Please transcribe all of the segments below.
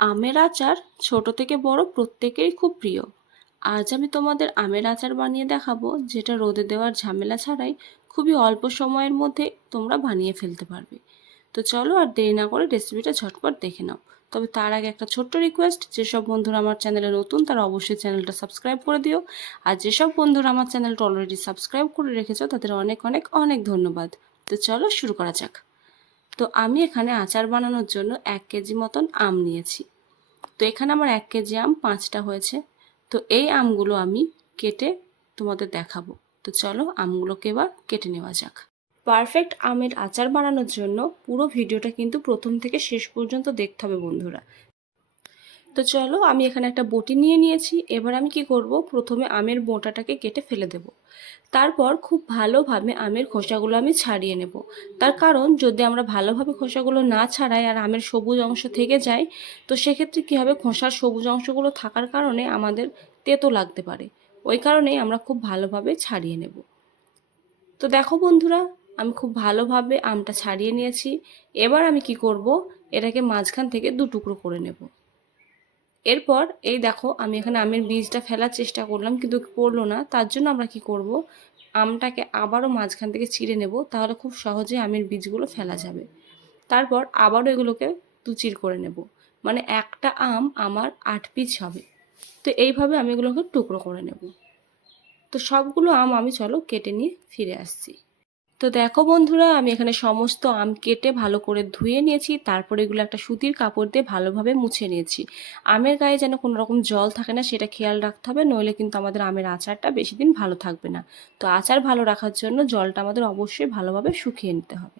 আমের আচার ছোট থেকে বড় প্রত্যেকেরই খুব প্রিয়। আজ আমি তোমাদের আমের আচার বানিয়ে দেখাবো, যেটা রোদে দেওয়ার ঝামেলা ছাড়াই খুবই অল্প সময়ের মধ্যে তোমরা বানিয়ে ফেলতে পারবে। তো চলো আর দেরি না করে রেসিপিটা ঝটপট দেখে নাও। তবে তার আগে একটা ছোট্ট রিকোয়েস্ট, যেসব বন্ধুরা আমার চ্যানেলে নতুন তারা অবশ্যই চ্যানেলটা সাবস্ক্রাইব করে দিও। আর যেসব বন্ধুরা আমার চ্যানেলটা অলরেডি সাবস্ক্রাইব করে রেখেছো তাদের অনেক অনেক অনেক ধন্যবাদ। তো চলো শুরু করা যাক। তো আমি এখানে আচার বানানোর জন্য 1 কেজি মতন আম নিয়েছি। তো এখানে আমার 1 কেজি আম 5টা হয়েছে। তো এই আমগুলো আমি কেটে তোমাদের দেখাবো। তো চলো আমগুলোকে এবার কেটে নেওয়া যাক। পারফেক্ট আমের আচার বানানোর জন্য পুরো ভিডিওটা কিন্তু প্রথম থেকে শেষ পর্যন্ত দেখতে হবে বন্ধুরা। তো চলো আমি এখানে একটা বটি নিয়ে নিয়েছি। এবার আমি কি করব, প্রথমে আমের বোঁটাটাকে কেটে ফেলে দেব। তারপর খুব ভালোভাবে আমের খোসাগুলো আমি ছাড়িয়ে নেব। তার কারণ যদি আমরা ভালোভাবে খোসাগুলো না ছাড়াই আর আমের সবুজ অংশ থেকে যায়, তো সেক্ষেত্রে কী হবে, খোসার সবুজ অংশগুলো থাকার কারণে আমাদের তেতো লাগতে পারে। ওই কারণেই আমরা খুব ভালোভাবে ছাড়িয়ে নেব। তো দেখো বন্ধুরা, আমি খুব ভালোভাবে আমটা ছাড়িয়ে নিয়েছি। এবার আমি কি করব, এটাকে মাঝখান থেকে 2 টুকরো করে নেব। এরপর এই দেখো আমি এখানে আমের বীজটা ফেলার চেষ্টা করলাম কিন্তু পড়লো না। তার জন্য আমরা কি করব, আমটাকে আবারও মাঝখান থেকে চিড়ে নেব, তাহলে খুব সহজে আমের বীজগুলো ফেলা যাবে। তারপর আবারও এগুলোকে দুচির করে নেব, মানে একটা আম আমার 8 পিস হবে। তো এইভাবে আমি এগুলোকে টুকরো করে নেব। তো সবগুলো আম আমি চলো কেটে নিয়ে ফিরে আসছি। তো দেখো বন্ধুরা, আমি এখানে সমস্ত আম কেটে ভালো করে ধুয়ে নিয়েছি। তারপর এগুলো একটা সুতির কাপড় দিয়ে ভালোভাবে মুছে নিয়েছি। আমের গায়ে যেন কোনো রকম জল থাকে না, সেটা খেয়াল রাখতে হবে, নইলে কিন্তু আমাদের আমের আচারটা বেশি দিন ভালো থাকবে না। তো আচার ভালো রাখার জন্য জলটা আমাদের অবশ্যই ভালোভাবে শুকিয়ে নিতে হবে।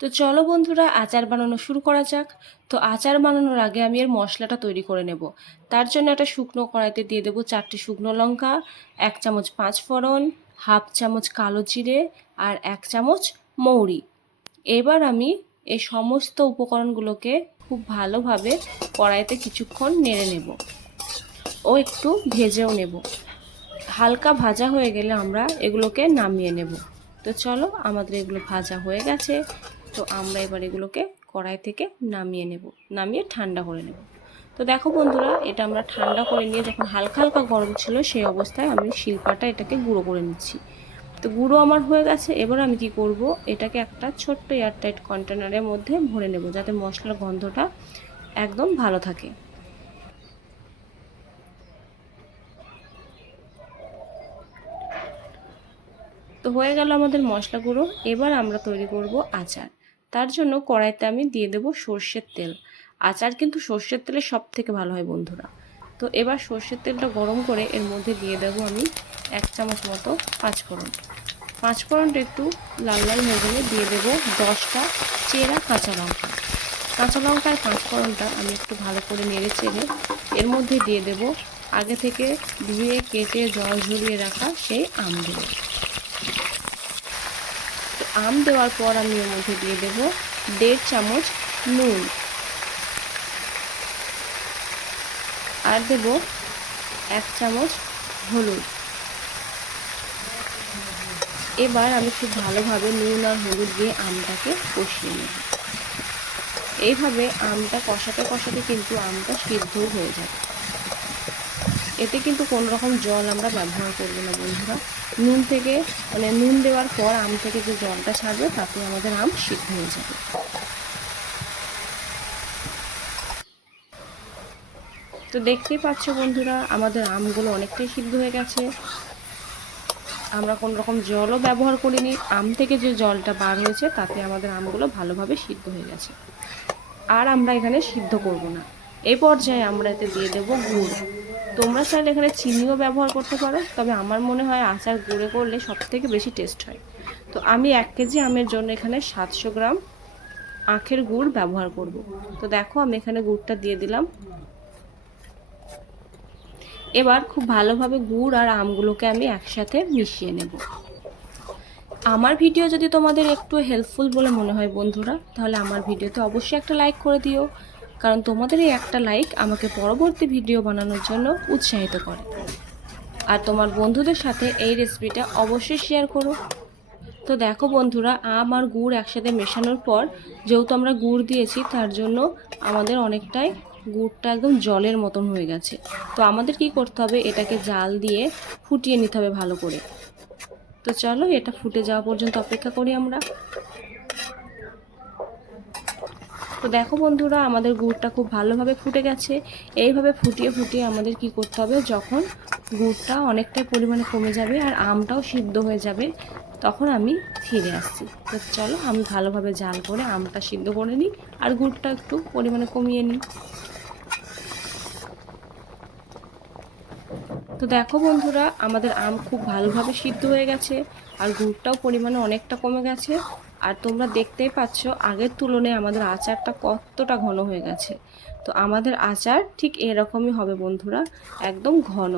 তো চলো বন্ধুরা, আচার বানানো শুরু করা যাক। তো আচার বানানোর আগে আমি এর মশলাটা তৈরি করে নেব। তার জন্য একটা শুকনো কড়াইতে দিয়ে দেবো 4টে শুকনো লঙ্কা, 1 চামচ 5 ফোড়ন, হাফ চামচ কালো জিরে আর 1 চামচ মৌরি। এবার আমি এই সমস্ত উপকরণগুলোকে খুব ভালোভাবে কড়াইতে কিছুক্ষণ নেড়ে নেব ও একটু ভেজেও নেব। হালকা ভাজা হয়ে গেলে আমরা এগুলোকে নামিয়ে নেব। তো চলো, আমাদের এগুলো ভাজা হয়ে গেছে। তো আমরা এবার এগুলোকে কড়াই থেকে নামিয়ে নেব, নামিয়ে ঠান্ডা করে নেব। তো দেখো বন্ধুরা, এটা আমরা ঠান্ডা করে নিয়ে যখন হালকা হালকা গরম ছিল সেই অবস্থায় আমি শিলপাটা এটাকে গুঁড়ো করে নিচ্ছি। তো গুঁড়ো আমার হয়ে গেছে। এবার আমি কি করব, এটাকে একটা ছোট্ট এয়ারটাইট কন্টেনারের মধ্যে ভরে নেব, যাতে মশলার গন্ধটা একদম ভালো থাকে। তো হয়ে গেল আমাদের মশলা গুঁড়ো। এবার আমরা তৈরি করব আচার। তার জন্য কড়াইতে আমি দিয়ে দেব সর্ষের তেল। আচার কিন্তু সর্ষের তেলে সব থেকে ভালো হয় বন্ধুরা। তো এবার সর্ষের তেলটা গরম করে এর মধ্যে দিয়ে দেব আমি 1 চামচ মতো পাঁচফোড়ন। পাঁচফোড়নটা একটু লাল লাল হয়ে গেলে দিয়ে দেব 10টা চেরা কাঁচা লঙ্কা। কাঁচা লঙ্কার পাঁচফোড়নটা আমি একটু ভালো করে নেড়ে চেড়ে এর মধ্যে দিয়ে দেব আগে থেকে ধুয়ে কেটে জল ঝরিয়ে রাখা সেই আমগুলো। আম দেওয়ার পর আমি এর মধ্যে দিয়ে দেব 1.5 চামচ নুন আর দেব 1 চামচ হলুদ। এবার আমি খুব ভালোভাবে নুন আর হলুদ দিয়ে আমটাকে কষিয়ে নেব। এইভাবে আমটা কষাতে কষাতে কিন্তু আমটা সিদ্ধ হয়ে যাবে। এতে কিন্তু কোনো রকম জল আমরা ব্যবহার করব না বন্ধুরা। নুন থেকে নুন দেওয়ার পর আম থেকে যে জলটা ছাড়বে তাতে আমাদের আম সিদ্ধ হয়ে যাবে। তো দেখতেই পাচ্ছ বন্ধুরা, আমাদের আমগুলো অনেকটাই সিদ্ধ হয়ে গেছে। আমরা কোনো রকম জলও ব্যবহার করিনি, আম থেকে যে জলটা বার হয়েছে তাতে আমাদের আমগুলো ভালোভাবে সিদ্ধ হয়ে গেছে। আর আমরা এখানে সিদ্ধ করব না। এই পর্যায়ে আমরা এতে দিয়ে দেব গুড়। তোমরা চাইলে এখানে চিনিও ব্যবহার করতে পারো, তবে আমার মনে হয় আচার গুঁড়ে করলে সব থেকে বেশি টেস্ট হয়। তো আমি 1 কেজি আমের জন্য এখানে 700 গ্রাম আখের গুড় ব্যবহার করব। তো দেখো আমি এখানে গুড়টা দিয়ে দিলাম। এবার খুব ভালোভাবে গুড় আর আমগুলোকে আমি একসাথে মিশিয়ে নেব। আমার ভিডিও যদি তোমাদের একটু হেল্পফুল বলে মনে হয় বন্ধুরা, তাহলে আমার ভিডিওতে অবশ্যই একটা লাইক করে দিও, কারণ তোমাদের এই একটা লাইক আমাকে পরবর্তী ভিডিও বানানোর জন্য উৎসাহিত করে। আর তোমার বন্ধুদের সাথে এই রেসিপিটা অবশ্যই শেয়ার করো। তো তো দেখো বন্ধুরা, আম আর গুড় একসাথে মেশানোর পর যেহেতু আমরা গুড় দিয়েছি তার জন্য আমাদের অনেকটাই গুড়টা একদম জলের মতন হয়ে গেছে। তো আমাদের কি করতে হবে, এটাকে জাল দিয়ে ফুটিয়ে নিতে হবে ভালো করে। তো চলো এটা ফুটে যাওয়া পর্যন্ত অপেক্ষা করি আমরা। তো দেখো বন্ধুরা, আমাদের গুড়টা খুব ভালোভাবে ফুটে গেছে। এইভাবে ফুটিয়ে ফুটিয়ে আমাদের কি করতে হবে, যখন গুড়টা অনেকটাই পরিমাণে কমে যাবে আর আমটাও সিদ্ধ হয়ে যাবে, তখন আমি ফিরে আসছি। তো চলো আমি ভালোভাবে জাল করে আমটা সিদ্ধ করে নিই আর গুড়টা একটু পরিমাণে কমিয়ে নিই। তো দেখো বন্ধুরা, আমাদের আম খুব ভালোভাবে সিদ্ধ হয়ে গেছে আর গুড়টাও পরিমাণে অনেকটা কমে গেছে। আর তোমরা দেখতেই পাচ্ছ আগের তুলনায় আমাদের আচারটা কতটা ঘন হয়ে গেছে। তো আমাদের আচার ঠিক এরকমই হবে বন্ধুরা, একদম ঘন।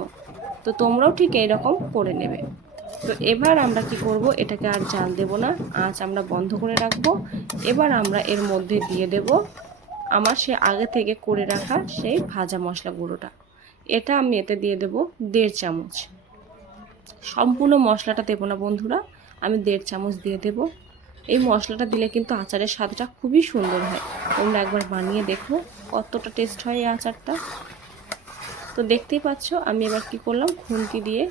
তো তোমরাও ঠিক এইরকম করে নেবে। তো এবার আমরা কি করব, এটাকে আর জাল দেব না, আঁচ আমরা বন্ধ করে রাখবো। এবার আমরা এর মধ্যে দিয়ে দেব আমার সে আগে থেকে করে রাখা সেই ভাজা মশলা গুঁড়োটা। এটা আমি এতে দিয়ে দেব 1.5 চামচ। সম্পূর্ণ মশলাটা দেবো না বন্ধুরা, আমি 1.5 চামচ দিয়ে দেব। এই মশলাটা দিলে কিন্তু আচারের স্বাদটা খুবই সুন্দর হয়। তোমরা একবার বানিয়ে দেখো কতটা টেস্ট হয় এই আচারটা। তো দেখতেই পাচ্ছ আমি এবার কি করলাম, খুন্তি দিয়ে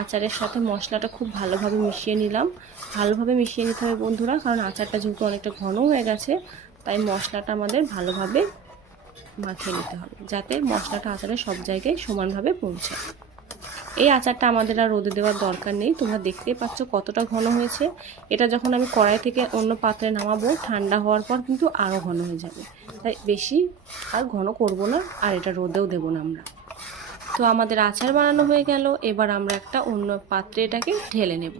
আচারের সাথে মশলাটা খুব ভালোভাবে মিশিয়ে নিলাম। ভালোভাবে মিশিয়ে নিতে হবে বন্ধুরা, কারণ আচারটা যেহেতু অনেকটা ঘন হয়ে গেছে, তাই মশলাটা আমাদের ভালোভাবে মাখিয়ে নিতে হবে, যাতে মশলাটা আচারের সব জায়গায় সমানভাবে পৌঁছায়। এই আচারটা আমাদের আর রোদে দেওয়ার দরকার নেই, তোমরা দেখতেই পাচ্ছ কতটা ঘন হয়েছে। এটা যখন আমি কড়াই থেকে অন্য পাত্রে নামাবো, ঠান্ডা হওয়ার পর কিন্তু আরও ঘন হয়ে যাবে। তাই বেশি আর ঘন করব না, আর এটা রোদেও দেবো না আমরা। তো আমাদের আচার বানানো হয়ে গেল, এবার আমরা একটা অন্য পাত্রে এটাকে ঢেলে নেব।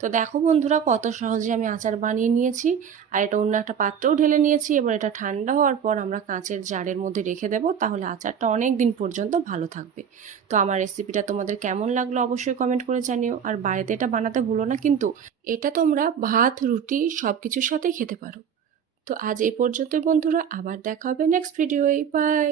তো দেখো বন্ধুরা, কত সহজে আমি আচার বানিয়ে নিয়েছি আর এটা অন্য একটা পাত্রেও ঢেলে নিয়েছি। এবার এটা ঠান্ডা হওয়ার পর আমরা কাঁচের জারের মধ্যে রেখে দেব, তাহলে আচারটা অনেক দিন পর্যন্ত ভালো থাকবে। তো আমার রেসিপিটা তোমাদের কেমন লাগলো অবশ্যই কমেন্ট করে জানিও, আর বাড়িতে এটা বানাতে ভুলো না কিন্তু। এটা তোমরা ভাত, রুটি সব কিছুর সাথে খেতে পারো। তো আজ এই পর্যন্তই বন্ধুরা, আবার দেখা হবে নেক্সট ভিডিওয়। বাই।